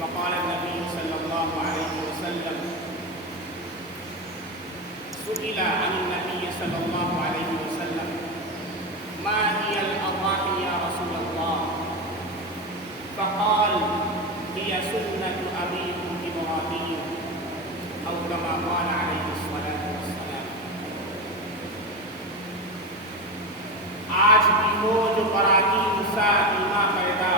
فقال النبي صلى الله عليه وسلم سئل عن النبي صلى الله عليه وسلم ما هي الأضاحي يا رسول الله فقال هي سنة أبيكم إبراهيم أو كما قال عليه الصلاة والسلام. آج بھی وہ جو براکین سا ایما پیدا،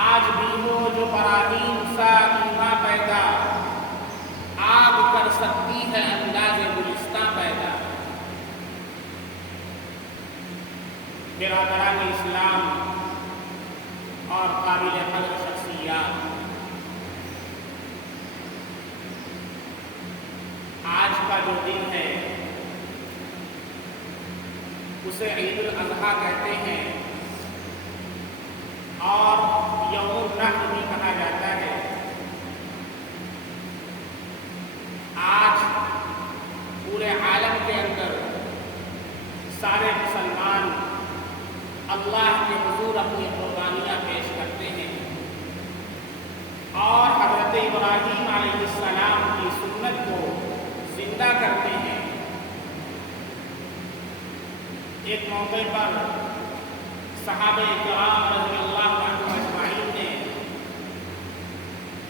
آج بھی وہ جو براکین سا ایما پیدا، آگ کر سکتی ہے انداز گلستہ پیدا. برادران اسلام اور قابل قدر شخصیات، آج کا جو دن ہے اسے عید الاضحیٰ کہتے ہیں اور یوم النحر بھی کہا جاتا ہے. آج پورے عالم کے اندر سارے مسلمان اللہ کے حضور اپنی قربانیاں پیش کرتے ہیں اور حضرت ابراہیم علیہ السلام کی سنت کو زندہ کرتے ہیں. ایک موقع پر صحابہ کرام رضی اللہ عنہم اجمعین نے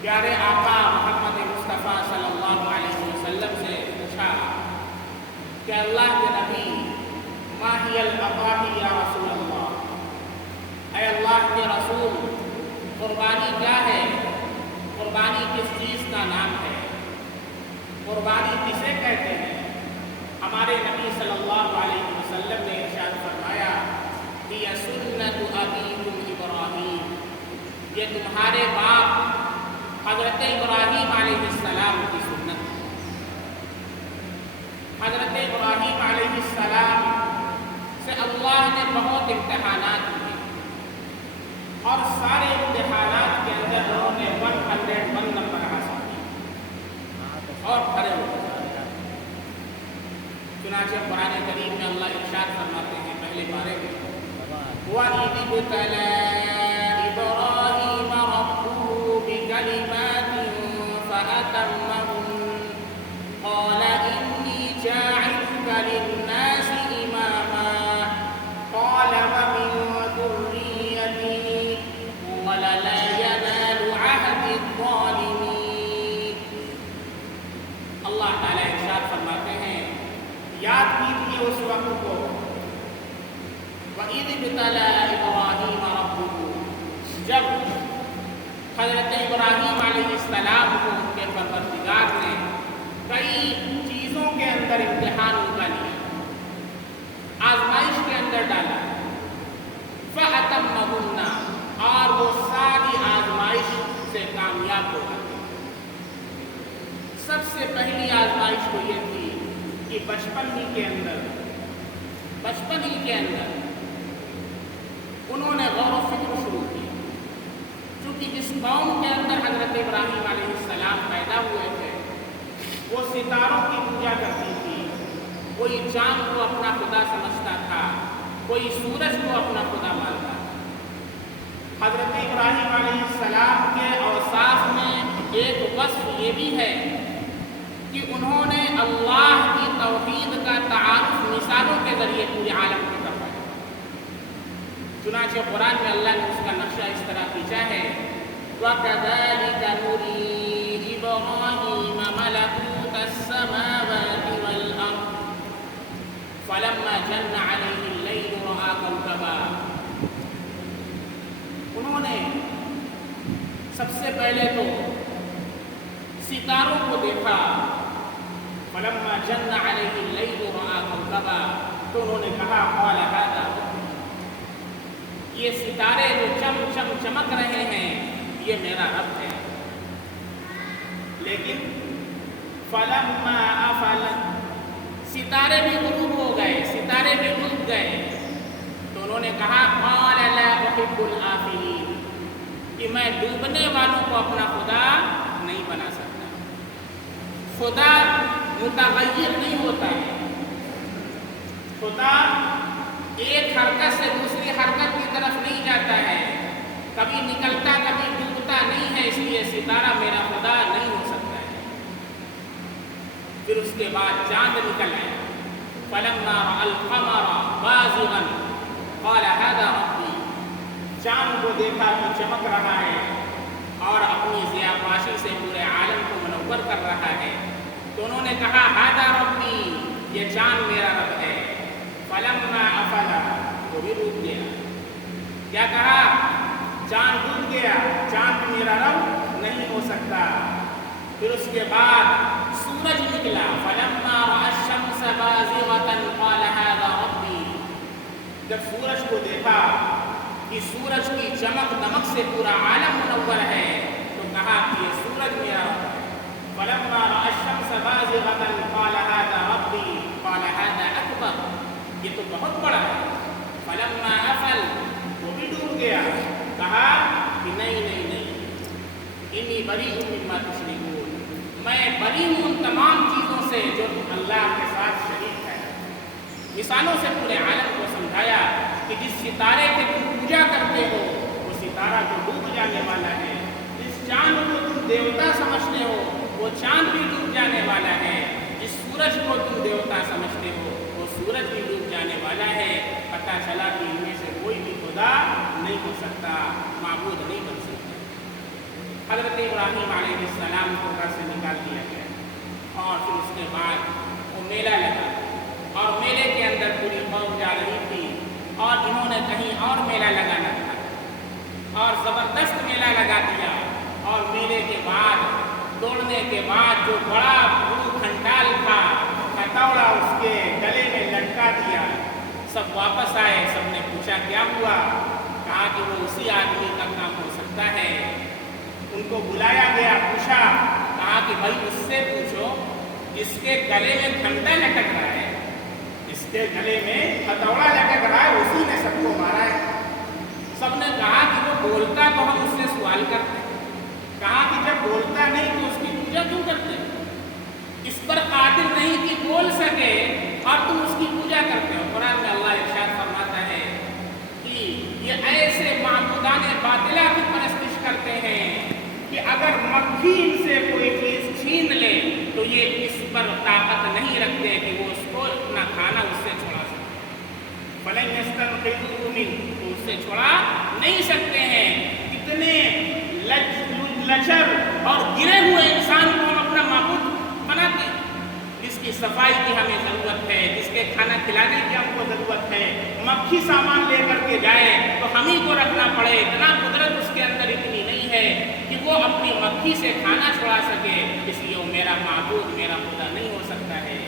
پیارے آقا محمد مصطفیٰ صلی اللہ علیہ وسلم سے پوچھا کہ اللہ کے نبی ما ہی الاضاحی یا رسول اللہ، اے اللہ کے رسول قربانی کیا ہے؟ قربانی کس چیز کا نام ہے؟ قربانی کسے کہتے ہیں؟ ہمارے نبی صلی اللہ علیہ وسلم نے ارشاد فرمایا کہ یہ سنت ابیکم ابراہیم، یہ تمہارے باپ حضرت ابراہیم علیہ السلام کی سنت. حضرت ابراہیم علیہ السلام سے اللہ نے بہت امتحانات دیے اور سارے امتحانات کے اندر انہوں نے 101 نمبر حاصل کیے اور کھڑے ہو گئے. چنانچہ قرآن کریم میں اللہ ارشاد فرماتے ہیں پہلے پارے میں وَإِذِ ابْتَلَىٰ إِبْرَاهِيمَ رَبُّهُ بِكَلِمَاتٍ فَأَتَمَّهُنَّ قَالَ إِنِّي جَاعِلُكَ لِلنَّاسِ إِمَامًا قَالَ وَمِن ذُرِّيَّتِي قَالَ لَا يَنَالُ عَهْدِي الظَّالِمِينَ. اللہ تعالیٰ ارشاد فرماتے ہیں یاد کیجیے اس وقت کو وَإِذِ ابْتَلَىٰ إِبْرَاهِيمَ رَبُّهُ، جب حضرت ابراہیم علیہ السلام کو ان کے پروردگار نے کئی چیزوں کے اندر امتحان ان کا لیا، آزمائش کے اندر ڈالا. فَأَتَمَّهُنَّ، اور وہ ساری آزمائش سے کامیاب ہو گئے. سب سے پہلی آزمائش تو یہ تھی کہ بچپن ہی کے اندر انہوں نے غور و فکر شروع کی. چونکہ جس قوم کے اندر حضرت ابراہیم علیہ السلام پیدا ہوئے تھے وہ ستاروں کی پوجا کرتی تھی. کوئی چاند کو اپنا خدا سمجھتا تھا، کوئی سورج کو اپنا خدا مانتا. حضرت ابراہیم علیہ السلام کے اوصاف میں ایک وصف یہ بھی ہے کہ انہوں نے اللہ کی توحید کا تعارف مثالوں کے ذریعے پورے عالم کو کروایا. چنانچہ قرآن میں اللہ نے اس کا نقشہ اس طرح کھینچا ہے وَكَذَلِكَ نُرِي إِبْرَاهِيمَ مَلَكُوتَ السَّمَاوَاتِ وَالْأَرْضِ فَلَمَّا جَنَّ عَلَيْهِ اللَّيْلُ رَأَىٰ كَوْكَبًا. انہوں نے سب سے پہلے تو ستاروں کو دیکھا. فَلَمَّا جَنَّ عَلَيْهِ اللَّيْلُ رَأَىٰ كَوْكَبًا، تو انہوں نے کہا قَالَ هَٰذَا رَبِّي، یہ ستارے جو چمک رہے ہیں یہ میرا رب ہے. لیکن فَلَمَّا أَفَلَتْ، ستارے بھی غروب ہو گئے، ستارے بھی ڈوب گئے، تو انہوں نے کہا قَالَ لَا أُحِبُّ الْآفِلِينَ، کہ میں ڈوبنے والوں کو اپنا خدا نہیں بنا سکتا. خدا متغیر نہیں ہوتا ہے. خدا ایک حرکت سے دوسری حرکت کی طرف نہیں جاتا ہے، کبھی نکلتا کبھی ستارہ میرا خدا نہیں ہو سکتا ہے۔ پھر اس کے بعد چاند نکل آیا، فلما رأى القمر بازغا قال هذا ربي، چاند کو دیکھا کہ چمک رہا ہے اور اپنی ضیاءپاشی سے پورے عالم کو منور کر رہا ہے، تو انہوں نے کہا هذا ربی، یہ چاند میرا رب ہے۔ فلما افل، وہ بھی ڈوب گیا۔ کیا کہا؟ چاند ڈوب گیا، چاند میرا رب نہیں ہو سکتا۔ پھر اس کے بعد سورج نکلا، فلما رأى الشمس بازغة قال هذا ربي، جب سورج کو دیکھا کہ سورج کی چمک دمک سے پورا عالم منور ہے، تو کہا کہ یہ سورج میرا رب ہے۔ فلما رأى الشمس بازغة قال هذا ربي قال هذا أكبر، یہ تو بہت بڑا ہے۔ فلما افل، وہ بھی ڈوب گیا، کہا کہ نہیں، انی بریء مما تشرکون، میں بری ہوں ان تمام چیزوں سے جو تم اللہ کے ساتھ شریک ہے۔ مثالوں سے پورے عالم کو سمجھایا کہ جس ستارے کی تم پوجا کرتے ہو وہ ستارہ تو ڈوب جانے والا ہے، جس چاند کو تم دیوتا سمجھتے ہو وہ چاند بھی ڈوب جانے والا ہے، جس سورج کو تم دیوتا سمجھتے ہو وہ سورج بھی ڈوب جانے والا ہے۔ پتہ چلا کہ ان میں سے کوئی بھی خدا نہیں ہو سکتا، معبود نہیں بن سکتا۔ حضرت ابراہیم علیہ السلام کو گھر سے نکال دیا گیا، اور پھر اس کے بعد وہ میلہ لگا، اور میلے کے اندر پوری قوم جا رہی تھی، اور انہوں نے کہیں اور میلہ لگانا تھا، اور زبردست میلہ لگا دیا، اور میلے کے بعد دوڑنے کے بعد جو بڑا بھوک کھنٹال تھا، ہتھوڑا اس کے گلے میں لٹکا دیا۔ سب واپس آئے، سب نے پوچھا کیا ہوا؟ کہا کہ وہ اسی آدمی کا کام ہو سکتا ہے۔ ان کو بلایا گیا، پوچھا، کہا کہ بھائی اس سے پوچھو جس کے گلے میں گھنٹا لٹک رہا ہے، جس کے گلے میں ہتھوڑا لٹک رہا ہے، اسی نے سب کو مارا ہے۔ سب نے کہا کہ وہ بولتا تو ہم اس سے سوال کرتے، کہا کہ جب بولتا نہیں تو اس کی پوجا کیوں کرتے؟ اس پر قادر نہیں کہ بول سکے اور تم اس کی پوجا کرتے ہو۔ قرآن میں اللہ ارشاد فرماتا ہے کہ یہ ایسے معبودان باطلہ کی پرستش کرتے ہیں کہ اگر مکھی ان سے کوئی چیز چھین لے تو یہ اس پر طاقت نہیں رکھتے کہ وہ اس کو اپنا کھانا اس سے چھڑا سکتے، فَلَن يَسْتَنْقِذُوهُ مِنْهُ، تو اس سے چھڑا نہیں سکتے ہیں۔ کتنے لچر اور گرے ہوئے انسان کو ہم اپنا معبود بناتے ہیں، جس کی صفائی کی ہمیں ضرورت ہے، جس کے کھانا کھلانے کی ہم کو ضرورت ہے، مکھی سامان لے کر کے جائے تو ہم ہی کو رکھنا پڑے، اتنا قدرت اس کے اندر اتنی نہیں ہے کہ وہ اپنی مکھی سے کھانا چھڑا سکے، اس لیے وہ میرا معبود، میرا خدا نہیں ہو سکتا ہے۔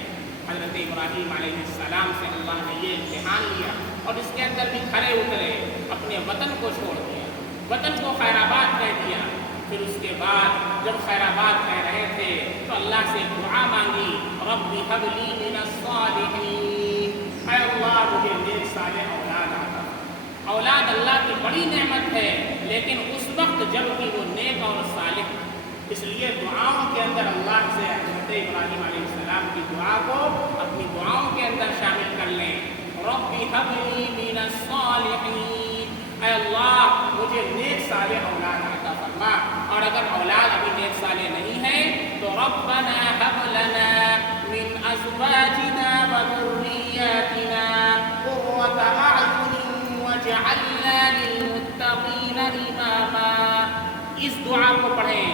حضرت ابراہیم علیہ السلام سے اللہ نے یہ امتحان لیا اور اس کے اندر بھی کھڑے اترے، اپنے وطن کو چھوڑ دیا، وطن کو خیر آباد کہہ دیا۔ پھر اس کے بعد جب خیر آباد کہہ رہے تھے تو اللہ سے دعا مانگی، رب هب لی من الصالحین، اے اللہ مجھے نیک صالح اولاد عطا۔ اولاد اللہ کی بڑی نعمت ہے، لیکن اس وقت جب کہ وہ نیک اور صالح، اس لیے دعاؤں کے اندر اللہ سے حضرت ابراہیم علیہ السلام کی دعا کو اپنی دعاؤں کے اندر شامل کر لیں، رب هب لی من الصالحین، اے اللہ مجھے نیک صالح اولاد عطا فرما، اور اگر اولاد ابھی نیک صالح نہیں ہے تو ربنا هب لنا من ازواجنا وذرياتنا قرة اعين واجعلنا للمتقين اماما۔ اس دعا کو پڑھیں،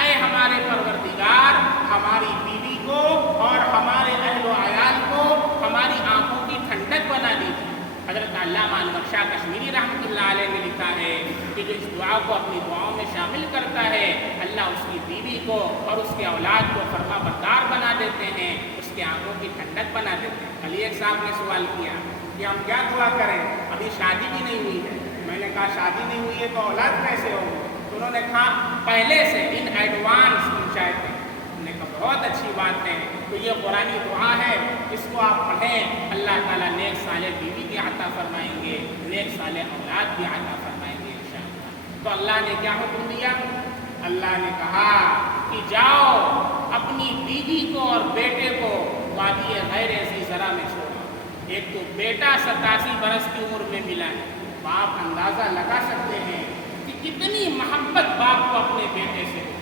اے ہمارے پروردگار ہماری بیوی کو اور ہمارے اہل و عیال کو ہماری آنکھوں کی ٹھنڈک بنا دیجیے۔ حضرت علامہ انور شاہ کشمیری رحمۃ اللہ علیہ نے لکھا ہے کہ جو اس دعا کو اپنی دعاؤں میں شامل کرتا ہے، اللہ اس کی بیوی کو اور اس کے اولاد کو فرما بردار بنا دیتے ہیں، اس کے آنکھوں کی ٹھنڈک بنا دیتے ہیں۔ علی ایک صاحب نے سوال کیا کہ ہم کیا دعا کریں، ابھی شادی بھی نہیں ہوئی ہے۔ میں نے کہا شادی نہیں ہوئی ہے تو اولاد کیسے ہو؟ تو انہوں نے کہا پہلے سے ان ایڈوانس ہم چاہتے ہیں۔ ہم نے کہا بہت اچھی بات ہے، تو یہ قرآنی دعا ہے، اس کو آپ پڑھیں، اللہ تعالیٰ نیک صالح بیوی بھی عطا فرمائیں گے، نیک صالح اولاد بھی عطا فرمائیں گے انشاءاللہ۔ تو اللہ نے کیا حکم دیا؟ اللہ نے کہا کہ جاؤ اپنی بیوی کو اور بیٹے کو وادی غیر ذی زرع میں چھوڑو۔ ایک تو بیٹا 87 برس کی عمر میں ملا ہے، باپ اندازہ لگا سکتے ہیں کہ کتنی محبت باپ کو اپنے بیٹے سے ہو۔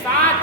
7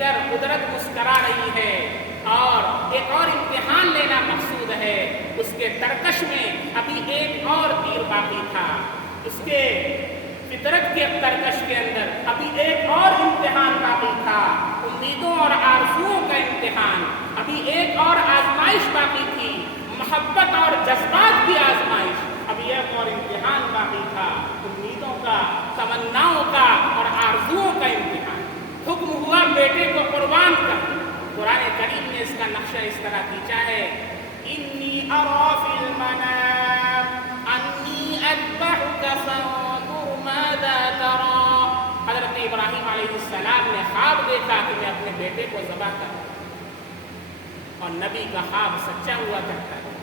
ادھر قدرت مسکرا رہی ہے اور ایک اور امتحان لینا مقصود ہے. اس کے ترکش میں ابھی ایک اور تیر باقی تھا. اس کے فطرت کے ترکش کے اندر ابھی ایک اور امتحان باقی تھا. امیدوں اور آرزوؤں کا امتحان. ابھی ایک اور آزمائش باقی تھی، محبت اور جذبات کی آزمائش. ابھی ایک اور امتحان باقی تھا، امیدوں کا، تمناؤں کا اور آرزوؤں کا امتحان. حکم ہوا بیٹے کو قربان کر. قرآن کریم نے اس کا نقشہ اس طرح کھینچا ہے، انی ارا فی المنام انی اذبحک فانظر ماذا تری. حضرت ابراہیم علیہ السلام نے خواب دیکھا کہ میں اپنے بیٹے کو ذبح کروں، اور نبی کا خواب سچا ہوا کرتا ہے.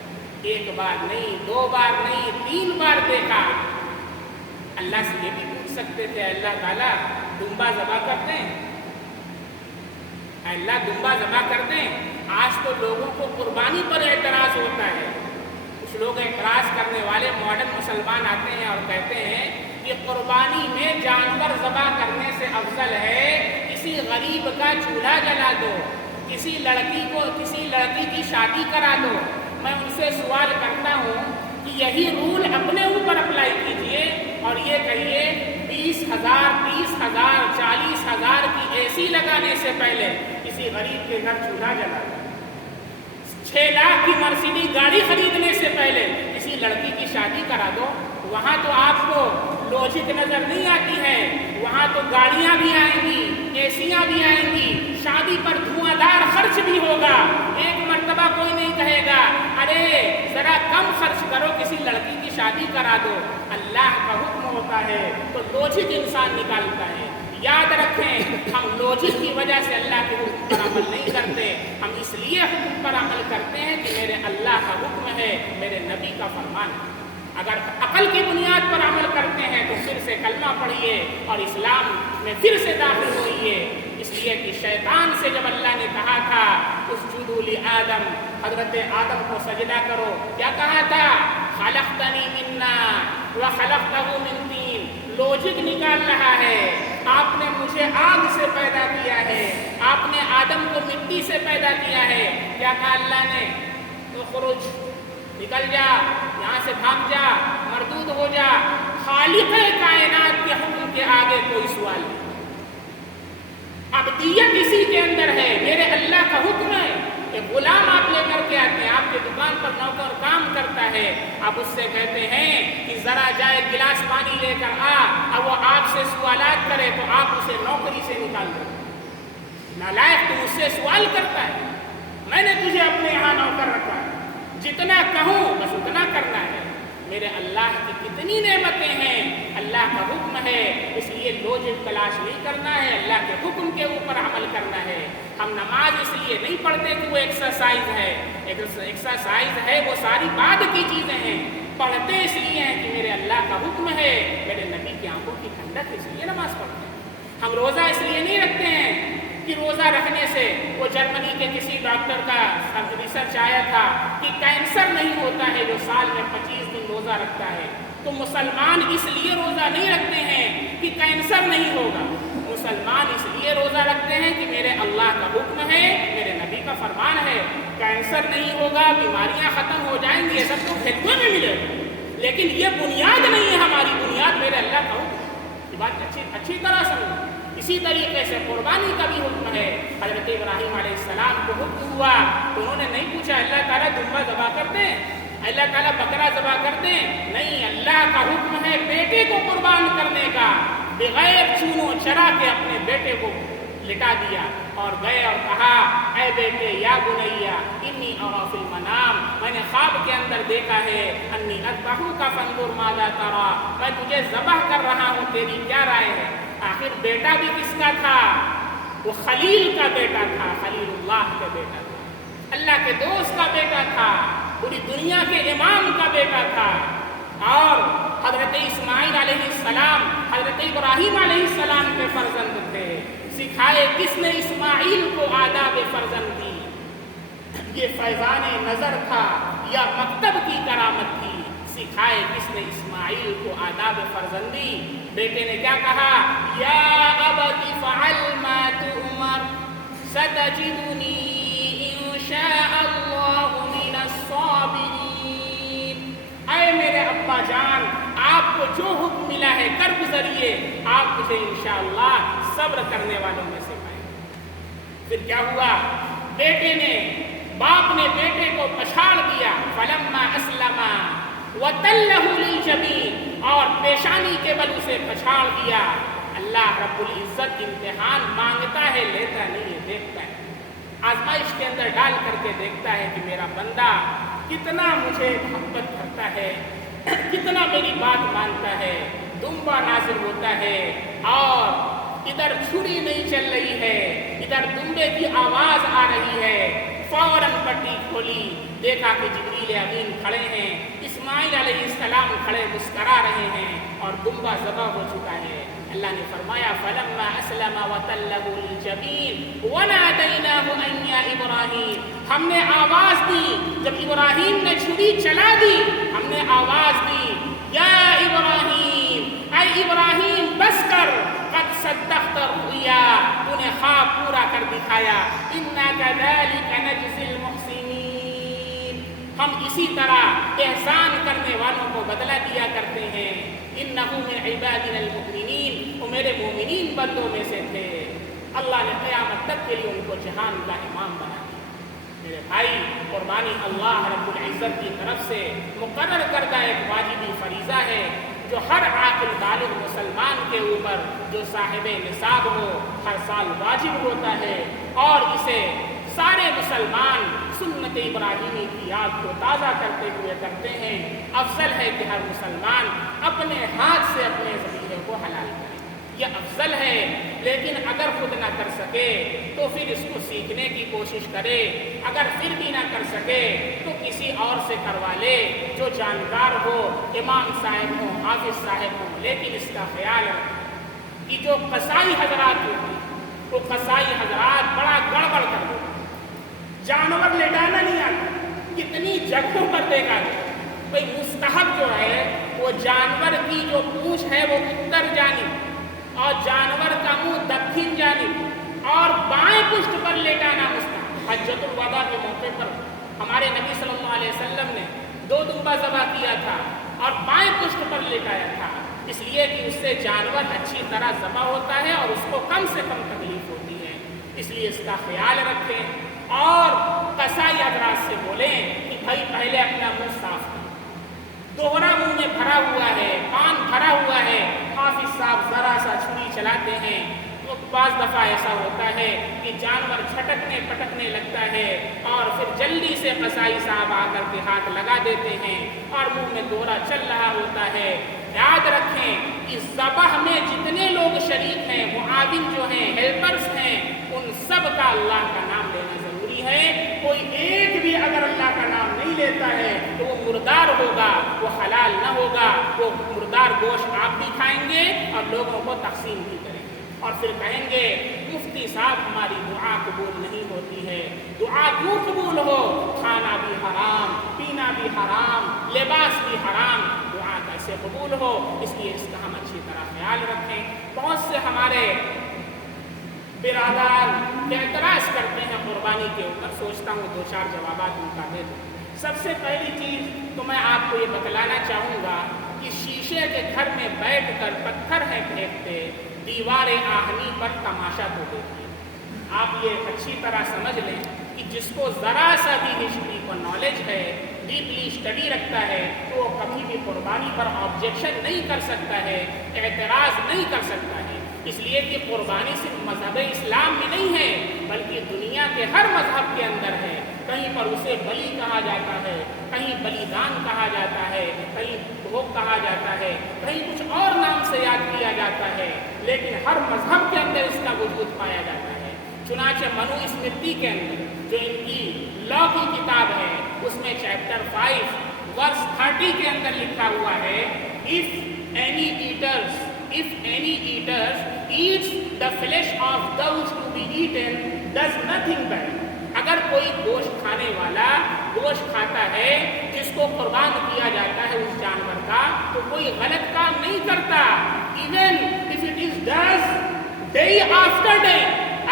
ایک بار نہیں، دو بار نہیں، 3 بار دیکھا. اللہ سے یہ بھی پوچھ سکتے تھے، اللہ تعالیٰ دمبا ذبح کر دیں، اللہ دمبا ذبح کر دیں. آج تو لوگوں کو قربانی پر اعتراض ہوتا ہے. کچھ لوگ اعتراض کرنے والے ماڈرن مسلمان آتے ہیں اور کہتے ہیں کہ قربانی میں جانور ذبح کرنے سے افضل ہے کسی غریب کا چولہا جلا دو، کسی لڑکی کی شادی کرا دو. میں ان سے سوال کرتا ہوں کہ یہی رول اپنے اوپر اپلائی کیجئے اور یہ کہیے 20,000 30,000 40,000 کی اے سی لگانے سے پہلے کسی غریب کے گھر چولہا جلا دو. 6 لاکھ کی مرسیڈیز گاڑی خریدنے سے پہلے کسی لڑکی کی شادی کرا دو. وہاں تو آپ کو لوجک نظر نہیں آتی ہے. وہاں تو گاڑیاں بھی آئیں گی، اے سیاں بھی آئیں گی، شادی پر دھواں دار خرچ بھی ہوگا. ایک مرتبہ کوئی نہیں کہے گا ارے ذرا کم خرچ کرو، کسی لڑکی کی شادی کرا دو. اللہ کا حکم ہوتا ہے تو لوجک انسان نکالتا ہے. یاد رکھیں، ہم لوجک کی وجہ سے اللہ کے حکم پر عمل نہیں کرتے. ہم اس لیے حکم پر عمل کرتے ہیں کہ میرے اللہ کا حکم ہے، میرے نبی کا فرمان ہے. اگر عقل کی بنیاد پر عمل کرتے ہیں تو پھر سے کلمہ پڑھیے اور اسلام میں پھر سے داخل ہوئیے. اس لیے کہ شیطان سے جب اللہ نے کہا تھا اسجدوا لآدم، حضرت آدم کو سجدہ کرو، کیا کہا تھا؟ خلقتنی من نار وخلقتہ من طین. لوجک نکال رہا ہے، آپ نے مجھے آگ سے پیدا کیا ہے، آپ نے آدم کو مٹی سے پیدا کیا ہے. کیا کہا اللہ نے؟ اخرج، نکل جا یہاں سے، بھاگ جا، مردود ہو جا. خالق کائنات کے حکم کے آگے کوئی سوال نہیں. عبدیت اسی کے اندر ہے. میرے اللہ کا حکم ہے کہ غلام آپ لے کر کے آتے ہیں، آپ کی دکان پر نوکر کام کرتا ہے، آپ اس سے کہتے ہیں کہ ذرا جائے گلاس پانی لے کر آ. اب وہ آپ سے سوالات کرے تو آپ اسے نوکری سے نکال دو. نالائق، تو مجھ سے سوال کرتا ہے، میں نے تجھے اپنے یہاں نوکر رکھا ہے، جتنا کہوں بس اتنا کرنا ہے. میرے اللہ کی کتنی نعمتیں ہیں، اللہ کا حکم ہے. اس لیے لوجک تلاش نہیں کرنا ہے، اللہ کے حکم کے اوپر عمل کرنا ہے. ہم نماز اس لیے نہیں پڑھتے کہ وہ ایکسرسائز ہے. ایکسرسائز ہے وہ ساری بعد کی چیزیں ہیں. پڑھتے اس لیے ہیں کہ میرے اللہ کا حکم ہے، میرے نبی کی آنکھوں کی ٹھنڈک، اس لیے نماز پڑھتے ہیں. ہم روزہ اس لیے نہیں رکھتے ہیں کہ روزہ رکھنے سے، وہ جرمنی کے کسی ڈاکٹر کا ریسرچ آیا تھا کہ کینسر نہیں ہوتا ہے جو سال میں 25 دن روزہ رکھتا ہے. تو مسلمان اس لیے روزہ نہیں رکھتے ہیں کہ کینسر نہیں ہوگا. مسلمان اس لیے روزہ رکھتے ہیں کہ میرے اللہ کا حکم ہے، میرے نبی کا فرمان ہے. کینسر نہیں ہوگا، بیماریاں ختم ہو جائیں گی، یہ سب تو فتوے میں ملے گا، لیکن یہ بنیاد نہیں ہے. ہماری بنیاد میرے اللہ کا حکم ہے. یہ بات اچھی طرح سمجھیں. اسی طریقے سے قربانی کا بھی حکم ہے. حضرت ابراہیم علیہ السلام کو حکم ہوا تو انہوں نے نہیں پوچھا اللہ تعالیٰ دمبا ذبح کر دیں، اللہ تعالیٰ بکرا ذبح کر دیں. نہیں، اللہ کا حکم ہے بیٹے کو قربان کرنے کا. بغیر چونو چرا کے اپنے بیٹے کو لٹا دیا اور گئے اور کہا اے بیٹے، یا بنیا انی ارا فی المنام، میں نے خواب کے اندر دیکھا ہے، انی اذبحک فانظر ماذا تری، میں تجھے ذبح کر رہا ہوں، تیری کیا رائے ہے؟ آخر بیٹا بھی کس کا تھا؟ وہ خلیل کا بیٹا تھا، خلیل اللہ کا بیٹا تھا، اللہ کے دوست کا بیٹا تھا، پوری دنیا کے امام کا بیٹا تھا. اور حضرت اسماعیل علیہ السلام حضرت ابراہیم علیہ السلام کے فرزند تھے. سکھائے کس نے اسماعیل کو آداب فرزندی؟ یہ فیضان نظر تھا یا مکتب کی کرامت تھی؟ سکھائے کس نے اسماعیل کو آداب فرزندی؟ بیٹے نے کیا کہا؟ یا ابت فعل ما تؤمر، ستجدنی ان شاء اللہ من الصابرین۔ اے میرے ابا جان، آپ کو جو حکم ملا ہے کر گزریے، آپ مجھے انشاءاللہ صبر کرنے والوں میں سے پائیں گے۔ پھر کیا ہوا؟ باپ نے بیٹے کو پچھاڑ دیا، فلما اسلم وتلہ للجبین، اور پیشانی کے بل اسے پچھاڑ دیا۔ اللہ رب العزت امتحان مانگتا ہے، لیتا نہیں ہے، دیکھتا ہے، آزمائش کے اندر ڈال کر کے دیکھتا ہے کہ میرا بندہ کتنا مجھے محبت کرتا ہے، کتنا میری بات مانتا ہے۔ دمبا نازل ہوتا ہے اور ادھر چھری نہیں چل رہی ہے، ادھر دمبے کی آواز آ رہی ہے۔ فوراً پٹی کھولی، دیکھا کہ جبریل امین کھڑے ہیں، اسماعیل علیہ السلام کھڑے مسکرا رہے ہیں اور دمبا ذبح ہو چکا ہے۔ اللہ نے فرمایا فلما اسلم وتلہ للجبین ونادیناہ ان یا ابراہیم، ہم نے آواز دی جب ابراہیم نے چھری چلا دی، ہم نے آواز دی یا ابراہیم، اے ابراہیم بس کر، قد صدقت الرؤیا، تو نے خواب پورا کر دکھایا، انا کذالک نجزی المحسنین، ہم اسی طرح احسان کرنے والوں کو بدلہ دیا کرتے ہیں۔ انہ من عبادنا المؤمنین، وہ میرے مومنین بندوں میں سے تھے۔ اللہ نے قیامت تک کے لیے ان کو جہان کا امام بنا دیا۔ میرے بھائی، قربانی اللہ رب العزت کی طرف سے مقرر کردہ ایک واجبی فریضہ ہے جو ہر عاقل بالغ مسلمان کے اوپر جو صاحب نصاب ہو ہر سال واجب ہوتا ہے، اور اسے سارے مسلمان سنت ابراہیمی کی یاد کو تازہ کرتے ہوئے کرتے ہیں۔ افضل ہے کہ ہر مسلمان اپنے ہاتھ سے اپنے ذبیحے کو حلال کرے، یہ افضل ہے، لیکن اگر خود نہ کر سکے تو پھر اس کو سیکھنے کی کوشش کرے، اگر پھر بھی نہ کر سکے تو کسی اور سے کروا لے جو جانکار ہو، امام صاحب ہوں، حافظ صاحب ہوں۔ لیکن اس کا خیال رکھیں کہ جو قصائی حضرات ہوتے ہیں وہ قصائی حضرات بڑا گڑبڑ کر دیتے ہیں، جانور لٹانا نہیں آتا، کتنی جگہوں پر دیکھا گیا۔ بھئی مستحب جو ہے وہ جانور کی جو پونچھ ہے وہ اتر جانب اور جانور کا منہ دکھن جانب اور بائیں پشت پر لیٹانا مستحب۔ حجۃ الوداع کے موقع پر ہمارے نبی صلی اللہ علیہ وسلم نے 2 دمبا ذبح کیا تھا اور بائیں پشت پر لیٹایا تھا، اس لیے کہ اس سے جانور اچھی طرح ذبح ہوتا ہے اور اس کو کم سے کم تکلیف ہوتی ہے، اس لیے اس کا خیال رکھیں۔ اور قصائی حضرات سے بولیں کہ بھائی پہلے اپنا منہ صاف کریں، دوہرا منہ میں بھرا ہوا ہے، کان بھرا ہوا ہے، حافظ صاحب ذرا سا چھری چلاتے ہیں تو بعض دفعہ ایسا ہوتا ہے کہ جانور جھٹکنے پٹکنے لگتا ہے اور پھر جلدی سے قصائی صاحب آ کر کے ہاتھ لگا دیتے ہیں اور منہ میں دورہ چل رہا ہوتا ہے۔ یاد رکھیں اس ذبح میں جتنے لوگ شریک ہیں، معاون جو ہیں، ہیلپرز ہیں، ان سب کا اللہ کا نام لینا ضروری ہے۔ کوئی ایک بھی اگر اللہ کا نام نہیں لیتا ہے تو وہ مردار ہوگا، وہ حلال نہ ہوگا، وہ مردار گوشت آپ بھی کھائیں گے اور لوگوں کو تقسیم بھی کریں گے، اور پھر کہیں گے مفتی صاحب ہماری دعا قبول نہیں ہوتی ہے۔ دعا کیوں قبول ہو؟ کھانا بھی حرام، پینا بھی حرام، لباس بھی حرام، دعا کیسے قبول ہو؟ اس لیے اس کا ہم اچھی طرح خیال رکھیں۔ بہت سے ہمارے برادران اعتراض کرتے ہیں قربانی کے اوپر، سوچتا ہوں 2-4 جوابات ان کا دے دوں۔ سب سے پہلی چیز تو میں آپ کو یہ بتلانا چاہوں گا کہ شیشے کے گھر میں بیٹھ کر پتھر ہیں پھینکتے، دیوار آہنی پر تماشا تو دیکھتے۔ آپ یہ اچھی طرح سمجھ لیں کہ جس کو ذرا سا بھی ہسٹری کو نالج ہے، ڈیپلی اسٹڈی رکھتا ہے، تو وہ کبھی بھی قربانی پر آبجیکشن نہیں کر سکتا ہے، اعتراض نہیں کر سکتا ہے، اس لیے کہ قربانی صرف مذہب اسلام میں نہیں ہے بلکہ دنیا کے ہر مذہب کے اندر ہے۔ کہیں پر اسے بلی کہا جاتا ہے، کہیں بلیدان کہا جاتا ہے، کہیں بھوگ کہا جاتا ہے، کہیں کچھ اور نام سے یاد کیا جاتا ہے، لیکن ہر مذہب کے اندر اس کا وجود پایا جاتا ہے۔ چنانچہ منو اسمرتی کے اندر جو ان کی لا کی کتاب ہے اس میں چیپٹر 5 ورس 30 کے اندر لکھا ہوا ہے if any eaters eats the flesh of those to be eaten does nothing bad، اگر کوئی گوشت کھانے والا گوشت کھاتا ہے جس کو قربان کیا جاتا ہے اس جانور کا تو کوئی غلط کام نہیں کرتا، even if it is does day after day،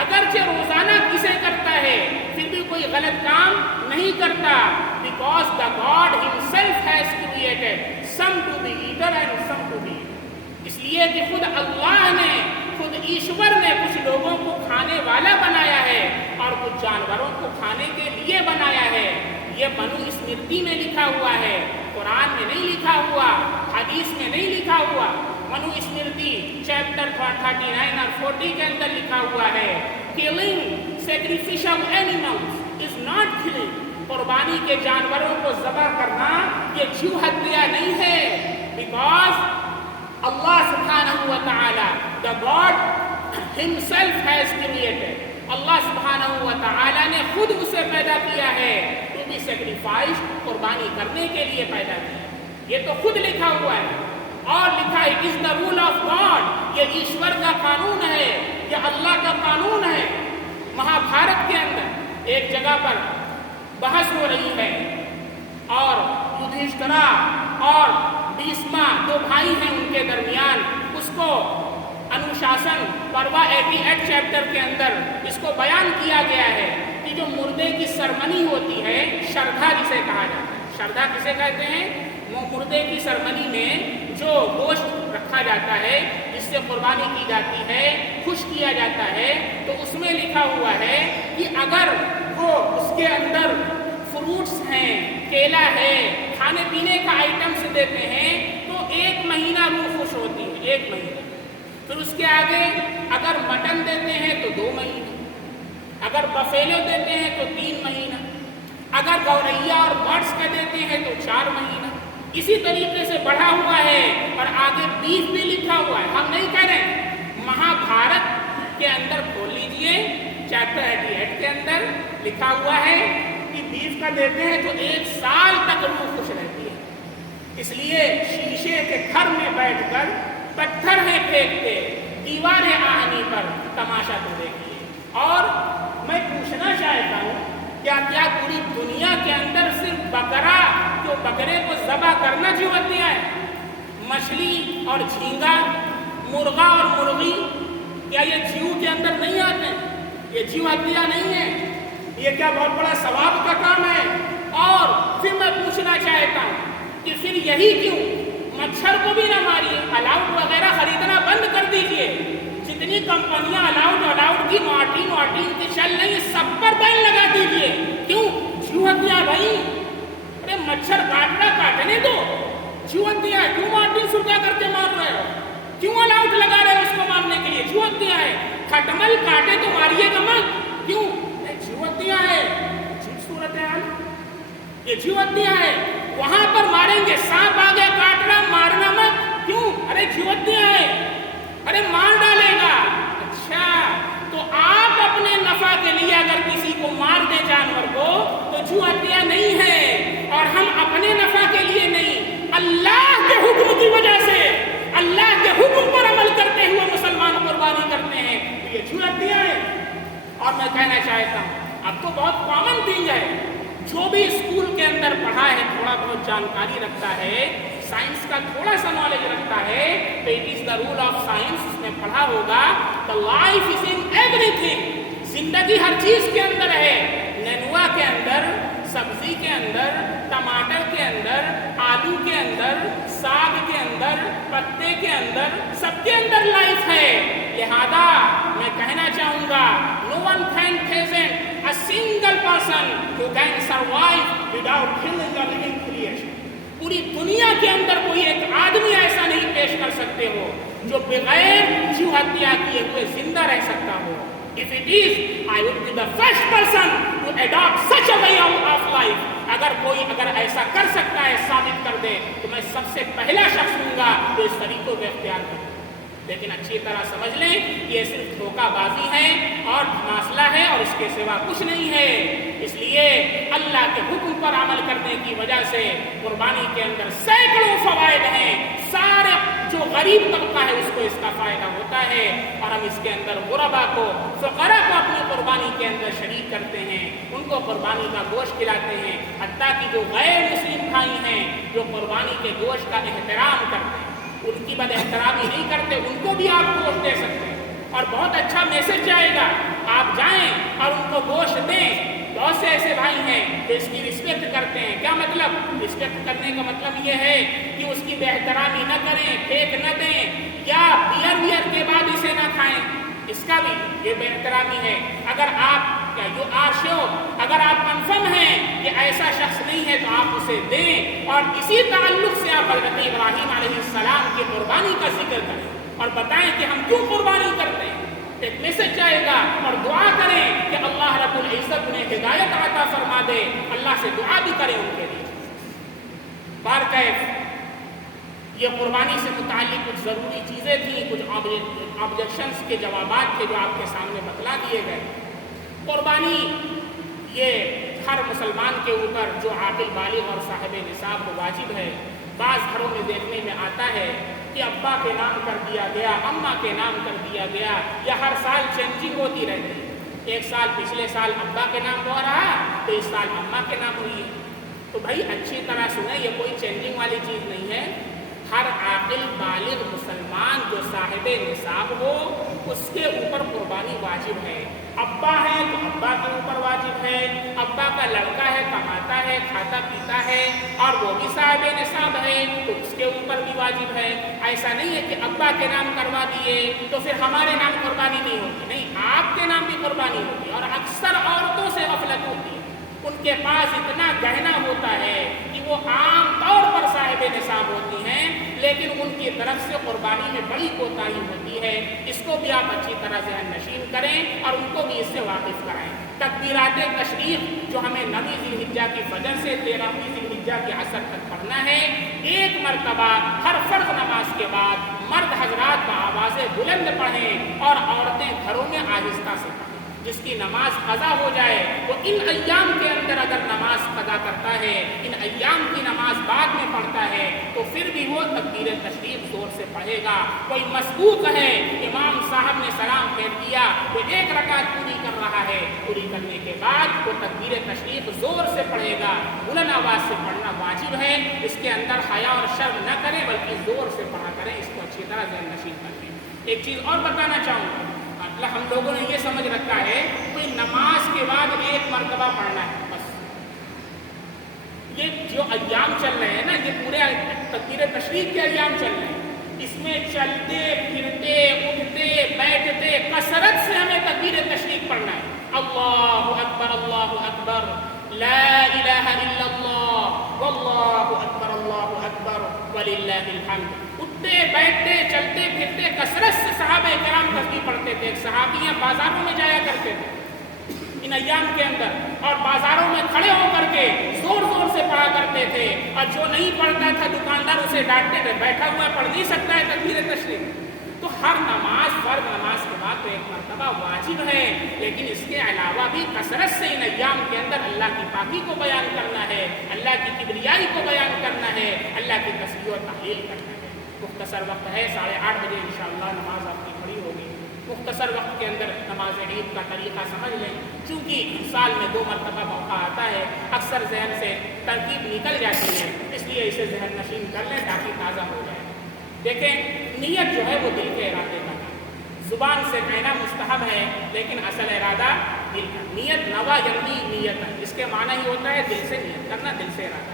اگرچہ روزانہ اسے کرتا ہے پھر بھی کوئی غلط کام نہیں کرتا. Because the God himself has created some to be eaten and some to be eaten. اس لیے کہ خود اللہ نے، خود ایشور نے کچھ لوگوں کو کھانے والا بنایا ہے اور کچھ جانوروں کو کھانے کے لیے بنایا ہے. یہ منو اسمرتی میں لکھا ہوا ہے، قرآن میں نہیں لکھا ہوا، حدیث میں نہیں لکھا ہوا. منو اسمرتی چیپٹر 39 اور 40 کے اندر لکھا ہوا ہے killing sacrificial animals is not killing. قربانی کے جانوروں کو ذبح کرنا یہ جیو ہتیا نہیں ہے. Because Allah subhanahu wa ta'ala, the God himself has created. اللہ سبحانہ و تعالی نے خود اسے پیدا کیا ہے to be sacrificed، قربانی کرنے کے لیے پیدا کیا. یہ تو خود لکھا ہوا ہے اور لکھا ہے it is the rule of God. یہ ایشور کا قانون ہے، یہ اللہ کا قانون ہے. مہابھارت کے اندر ایک جگہ پر بحث ہو رہی ہے اور یدھشٹھرا اور بھیشما دو بھائی ہیں، ان کے درمیان اس کو انوشاسن پروا 88 چیپٹر کے اندر اس کو بیان کیا گیا ہے کہ جو مردے کی سرمنی ہوتی ہے، شردھا جسے کہا جاتا ہے. شردھا کسے کہتے ہیں؟ وہ مردے کی سرمنی میں جو گوشت رکھا جاتا ہے جس سے قربانی کی جاتی ہے، خوش کیا جاتا ہے، تو اس میں لکھا ہوا ہے کہ اگر وہ اس کے اندر فروٹس ہیں، کیلا ہے، کھانے پینے کا آئٹمس دیتے ہیں تو 1 مہینہ روح خوش ہوتی ہے، 1 مہینہ. پھر اس کے آگے اگر مٹن دیتے ہیں تو 2 مہینے، اگر بفیلو دیتے ہیں تو 3 مہینہ، اگر گوریا اور برڈس کے دیتے ہیں تو 4 مہینہ. اسی طریقے سے بڑھا ہوا ہے اور آگے بیف بھی لکھا ہوا ہے. ہم نہیں کہہ رہے، مہابھارت کے اندر کھول لیجئے چیپٹر 88 کے اندر لکھا ہوا ہے کہ بیف کا دیتے ہیں تو 1 سال تک روح خوش رہتی ہے. اس لیے شیشے کے گھر میں بیٹھ کر پتھر ہیں پھینکتے، دیواریں آہنی پر تماشا تو دیکھیے. اور میں پوچھنا چاہتا ہوں کیا پوری دنیا کے اندر صرف بکرا جو بکرے کو ذبح کرنا جیو ہتیا ہے؟ مچھلی اور جھینگا، مرغا اور مرغی، کیا یہ جیو کے اندر نہیں آتے؟ یہ جیو ہتیا نہیں ہے، یہ کیا بہت بڑا ثواب کا کام ہے؟ اور پھر میں پوچھنا چاہتا ہوں کہ پھر یہی کیوں مچھر کو بھی نہ ماریے، الاؤٹ وغیرہ خریدنا بند کر دیجئے. جتنی کمپنیاں الاؤٹ کی مارٹین کی چل رہی سب پر بین لگا دیجئے. کیوں؟ جیو ہتیا بھائی. ارے مچھر کاٹنا کاٹنے دو، جیو ہتیا ہے. کیوں مارٹین سلگا کر کے مار رہے ہو؟ کیوں الاؤٹ لگا رہے ہو اس کو مارنے کے لیے؟ جیو ہتیا ہے. کھٹمل کاٹے تو ماریے گا مت. کیوں؟ جیو ہتیا ہے. صورت حال یہ جیو ہتیا ہے. وہاں پر ماریں گے، سانپ آگے کاٹنا مارنا مت. کیوں؟ ارے جیو ہتیا ہے، ارے مار ڈالے گا. اچھا تو آپ اپنے نفع کے لیے اگر کسی کو مار دیں جانور کو تو جیو ہتیا نہیں ہے. اور ہم اپنے نفع کے لیے نہیں، اللہ کے حکم کی وجہ سے، اللہ کے حکم پر عمل کرتے ہوئے مسلمان قربانی کرتے ہیں تو یہ جیو ہتیا ہے. اور میں کہنا چاہتا ہوں اب تو بہت کامن تھنگ ہے، جو بھی اسکول کے اندر پڑھا ہے، تھوڑا بہت جانکاری رکھتا ہے، سائنس کا تھوڑا سا نالج رکھتا ہے تو it is the rule of science. اس نے پڑھا ہوگا the life is in everything. زندگی ہر چیز کے اندر ہے. نینوا کے اندر، سبزی کے اندر، ٹماٹر کے اندر، آلو کے اندر، ساگ کے اندر، پتے کے اندر، سب کے اندر لائف ہے. لہذا میں کہنا چاہوں گا no one can present a single person who can survive without killing a living creation. پوری دنیا کے اندر کوئی ایک آدمی ایسا نہیں پیش کر سکتے ہو جو بغیر جیو ہتیا کیے ہوئے زندہ رہ سکتا ہو. If it is, I would be the first person to adopt such a way of life. اگر ایسا کر سکتا ہے، ثابت کر دے تو میں سب سے پہلا شخص ہوں گا جو اس طریقوں کو اختیار کرے. لیکن اچھی طرح سمجھ لیں یہ صرف دھوکہ بازی ہے اور مسئلہ ہے اور اس کے سوا کچھ نہیں ہے. اس لیے اللہ کے حکم پر عمل کرنے کی وجہ سے قربانی کے اندر سینکڑوں فوائد ہیں. سارے جو غریب طبقہ ہے اس کو اس کا فائدہ ہوتا ہے اور ہم اس کے اندر غربا کو، فقراء کو اپنی قربانی کے اندر شریک کرتے ہیں، ان کو قربانی کا گوشت کھلاتے ہیں. حتیٰ کہ جو غیر مسلم بھائی ہیں جو قربانی کے گوشت کا احترام کرتے ہیں، ان کی بد احترامی نہیں کرتے، ان کو بھی آپ گوشت دے سکتے ہیں. اور بہت اچھا میسج جائے گا. آپ جائیں اور ان کو گوشت دیں. بہت سے ایسے بھائی ہیں جو اس کی رسپیکٹ کرتے ہیں. کیا مطلب؟ رسپیکٹ کرنے کا مطلب یہ ہے کہ اس کی بے احترامی نہ کریں, پھینک نہ دیں, یا بیئر کے بعد اسے نہ کھائیں. اس کا بھی یہ بے احترامی ہے. اگر آپ اگر آپ کنفرم ہیں کہ ایسا شخص نہیں ہے تو آپ اسے دیں. اور اسی تعلق سے آپ حضرت ابراہیم علیہ السلام کی قربانی کا ذکر کریں اور بتائیں کہ ہم کیوں قربانی کرتے ہیں. ایک میسج جائے گا اور دعا کریں کہ اللہ رب العزت انہیں ہدایت عطا فرما دے. اللہ سے دعا بھی کریں ان کے لیے. بارکیف یہ قربانی سے متعلق کچھ ضروری چیزیں تھیں, کچھ آبجیکشنز کے جوابات تھے جو آپ کے سامنے بتلا دیے گئے. قربانی یہ ہر مسلمان کے اوپر جو عاقل بالغ اور صاحب نصاب کو واجب ہے. بعض گھروں میں دیکھنے میں آتا ہے کہ ابا کے نام کر دیا گیا, اماں کے نام کر دیا گیا, یا ہر سال چینجنگ ہوتی رہتی ہے. ایک سال پچھلے سال ابا کے نام ہو رہا تو اس سال اماں کے نام ہوئی ہے. تو بھائی اچھی طرح سنیں, یہ کوئی چینجنگ والی چیز نہیں ہے. ہر عاقل بالغ مسلمان جو صاحب نصاب ہو اس کے اوپر قربانی واجب ہے. ابا ہے تو ابا کے اوپر واجب ہے. ابا کا لڑکا ہے, کماتا ہے, کھاتا پیتا ہے اور وہ بھی صاحب نصاب ہے تو اس کے اوپر بھی واجب ہے. ایسا نہیں ہے کہ ابا کے نام کروا دیے تو پھر ہمارے نام قربانی نہیں ہوتی. نہیں, آپ کے نام بھی قربانی ہوتی ہے. اور اکثر عورتوں سے غفلت ہوتی ہے. ان کے پاس اتنا گہنا ہوتا ہے کہ وہ عام طور پر صاحب نصاب ہوتی ہیں, لیکن ان کی طرف سے قربانی میں بڑی کوتاہی ہوتی ہے. اس کو بھی آپ اچھی طرح ذہن نشین کریں اور ان کو بھی اس سے واقف کرائیں. تکبیرات تشریق جو ہمیں 9ویں ذی الحجہ کی فجر سے 13ویں ذی الحجہ کے عصر تک پڑھنا ہے, ایک مرتبہ ہر فرض نماز کے بعد مرد حضرات بآوازیں بلند پڑھیں اور عورتیں گھروں میں آہستہ سے پڑھیں. جس کی نماز قضا ہو جائے وہ ان ایام کے اندر اگر نماز قضا کرتا ہے, ان ایام کی نماز بعد میں پڑھتا ہے, تو پھر بھی وہ تکبیر تشریق زور سے پڑھے گا. کوئی مسبوق ہے, امام صاحب نے سلام پھیر دیا, وہ ایک رکعت پوری کر رہا ہے, پوری کرنے کے بعد وہ تکبیر تشریق زور سے پڑھے گا. بلند آواز سے پڑھنا واجب ہے. اس کے اندر حیا اور شرم نہ کریں بلکہ زور سے پڑھا کریں. اس کو اچھی طرح ذہن نشین کر لیں. ایک چیز اور بتانا چاہوں گا, ہم لوگوں نے یہ سمجھ رکھا ہے کوئی نماز کے بعد ایک مرتبہ پڑھنا ہے بس. یہ جو ایام چل رہے ہیں نا, یہ پورے تکبیر تشریق کے ایام چل رہے ہیں. اس میں چلتے پھرتے اٹھتے بیٹھتے کثرت سے ہمیں تکبیر تشریق پڑھنا ہے. اللہ اکبر, اللہ اکبر, لا الہ الا اللہ, واللہ اکبر, اللہ اکبر, وللہ الحمد. اٹھتے بیٹھتے چلتے پھرتے کثرت سے صحابہ کرام تسبیح پڑھتے تھے. صحابیاں بازاروں میں جایا کرتے تھے ان ایام کے اندر, اور بازاروں میں کھڑے ہو کر کے زور زور سے پڑھا کرتے تھے. اور جو نہیں پڑھتا تھا دکاندار اسے ڈانٹتے تھے, بیٹھا ہوا پڑھ نہیں سکتا ہے تکبیر تشریق. تو ہر نماز, فرض نماز کے بعد تو ایک مرتبہ واجب ہے, لیکن اس کے علاوہ بھی کثرت سے ان ایام کے اندر اللہ کی پاکی کو بیان کرنا ہے, اللہ کی کبریائی کو بیان کرنا ہے, اللہ کی تسبیح و تحلیل کرنا ہے. مختصر وقت ہے, 8:30 بجے انشاءاللہ نماز آپ کی کھڑی ہوگی. مختصر وقت کے اندر نماز عید کا طریقہ سمجھ لیں. چونکہ سال میں 2 مرتبہ موقع آتا ہے, اکثر ذہن سے ترکیب نکل جاتی ہے, اس لیے اسے ذہن نشین کر لیں تاکہ تازہ ہو جائے. دیکھیں, نیت جو ہے وہ دل کے ارادے کا ہے. زبان سے کہنا مستحب ہے لیکن اصل ارادہ دل کا. نیت نوا یعنی نیت ہے, اس کے معنی ہی ہوتا ہے دل سے نیت کرنا, دل سے ارادہ کرنا.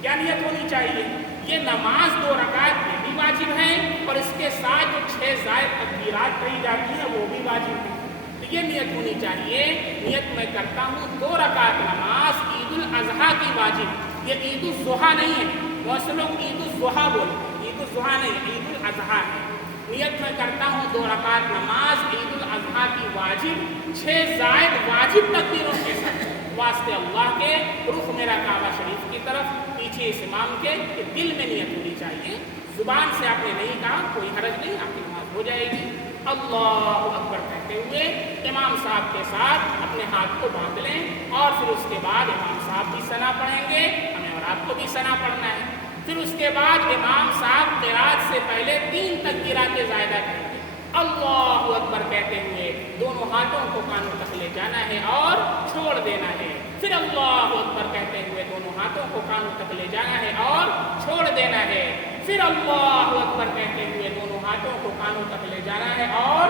کیا نیت ہونی چاہیے؟ یہ نماز 2 رکعت میں بھی واجب ہے اور اس کے ساتھ جو 6 زائد تکبیرات کہی جاتی ہیں وہ بھی واجب ہے. تو یہ نیت ہونی چاہیے, نیت میں کرتا ہوں 2 رکعت نماز عید الاضحیٰ کی واجب. یہ عید الضحیٰ نہیں ہے, بہت سے لوگ عید الضحیٰ بولتے ہیں, عید الضحیٰ نہیں, عید الاضحیٰ ہے. نیت میں کرتا ہوں 2 رکعت نماز عید الاضحیٰ کی واجب 6 زائد واجب تکبیروں کے ساتھ. واسطے اللہ کے, رخ میرا کعبہ شریف کی طرف, پیچھے اس امام کے, دل میں نیت ہونی چاہیے. زبان سے آپ نے نہیں کہا, کوئی حرج نہیں, آپ کی نماز ہو جائے گی. اللہ اکبر کہتے ہوئے امام صاحب کے ساتھ اپنے ہاتھ کو باندھ لیں, اور پھر اس کے بعد امام صاحب بھی ثنا پڑھیں گے, ہمیں اور آپ کو بھی ثنا پڑھنا ہے. پھر اس کے بعد امام صاحب قرات سے پہلے 3 تکبیرات زائدہ کہیں گے. اللہ اکبر کہتے ہوئے دونوں ہاتھوں کو کانوں تک لے جانا ہے اور چھوڑ دینا ہے. پھر اللہ اکبر کہتے ہوئے دونوں ہاتھوں کو کانوں تک لے جانا ہے اور چھوڑ دینا ہے. پھر اللہ اکبر کہتے ہوئے دونوں ہاتھوں کو کانوں تک لے جانا ہے اور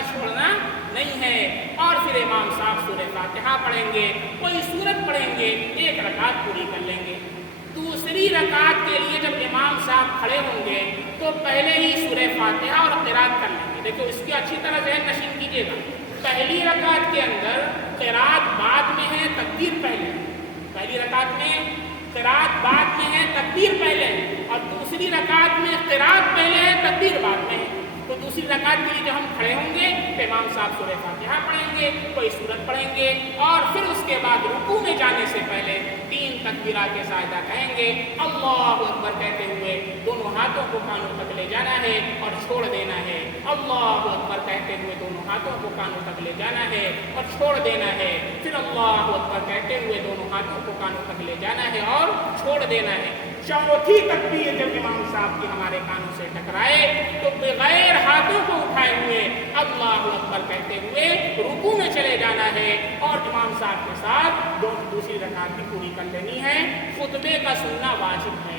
کا چھوڑنا نہیں ہے۔ اور پھر امام صاحب سورہ فاتحہ پڑھیں گے، کوئی سورت پڑھیں گے، ایک رکعت پوری کر لیں گے۔ دوسری رکعت کے لیے جب امام صاحب کھڑے ہوں گے تو پہلے ہی سورہ فاتحہ اور قرات کر لیں گے۔ دیکھو اس کی اچھی طرح ذہن نشین کیجیے گا، پہلی رکعت کے اندر قرات بعد میں ہے، تکبیر پہلے ہے۔ پہلی رکعت میں قرات بعد میں ہے، تکبیر پہلے ہے، اور دوسری رکعت میں قرات پہلے ہے، تکبیر بعد میں ہے۔ تو دوسری رکعت کے لیے جب ہم کھڑے ہوں گے تو امام صاحب سورہ فاتحہ پڑھیں گے، کوئی سورت پڑھیں گے، اور پھر اس کے بعد رکوع میں جانے سے پہلے 3 تکبیرات زائدہ کہیں گے۔ اللہ اکبر کہتے ہوئے دونوں ہاتھوں کو کانوں تک لے جانا ہے اور چھوڑ دینا ہے۔ اللہ اکبر کہتے ہوئے دونوں ہاتھوں کو کانوں تک لے جانا ہے اور چھوڑ دینا ہے۔ پھر اللہ اکبر کہتے ہوئے دونوں ہاتھوں کو کانوں تک لے جانا ہے اور چھوڑ دینا ہے۔ چوتھی تکبیر جب امام صاحب کی ہمارے کانوں سے ٹکرائے تو بغیر ہاتھوں کو اٹھائے ہوئے اللہ اکبر کہتے ہوئے رکوع میں چلے جانا ہے اور امام صاحب کے ساتھ دوسری رکعت بھی پوری کر لینی ہے۔ خطبے کا سننا واجب ہے۔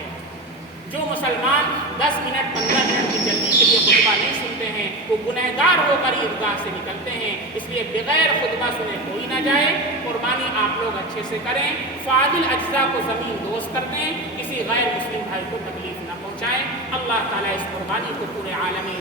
جو مسلمان 10 منٹ 15 منٹ کی جلدی کے لیے خطبہ نہیں سنتے ہیں وہ گنہگار ہو کر عیدگاہ سے نکلتے ہیں، اس لیے بغیر خطبہ سنے کوئی نہ جائے۔ قربانی آپ لوگ اچھے سے کریں، فاضل اجزاء کو زمین دوست کر دیں، کسی غیر مسلم بھائی کو تکلیف نہ پہنچائیں۔ اللہ تعالیٰ اس قربانی کو پورے عالمی